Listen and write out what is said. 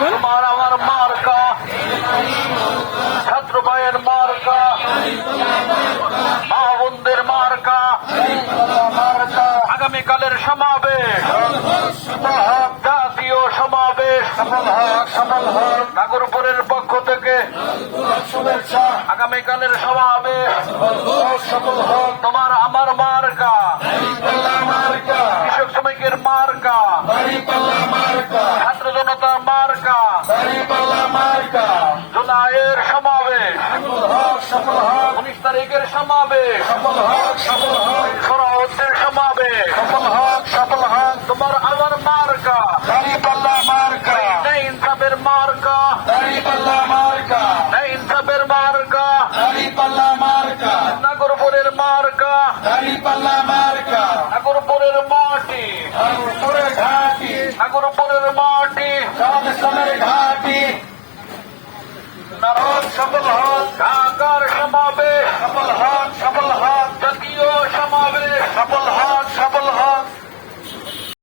তোমার আমার মার্কা, ছাত্র ভাইয়ের মার্কা, মা বোনদের মার্কা, আগামীকালের সমাবেশ, জাতীয় সমাবেশ নাগরপুরের পক্ষ থেকে শুভেচ্ছা। আগামীকালের সমাবেশ তোমার আমার মার্কা, কৃষক শ্রমিকের মার্কা, ছাত্র জনতার মার্কা, জুলাইয়ের সমাবেশ, 19 তারিখের সমাবেশ, সরাহদ্দের সমাবেশ, তোমার আমার মার্কা, নেই ইনসাফের মার্কা, নেই ইনসাফের মার্কা, নাগরপুরের মার্কা, নাগরপুরের মাটি, নাগরপুরের মাটি, নারদ সফল হয়।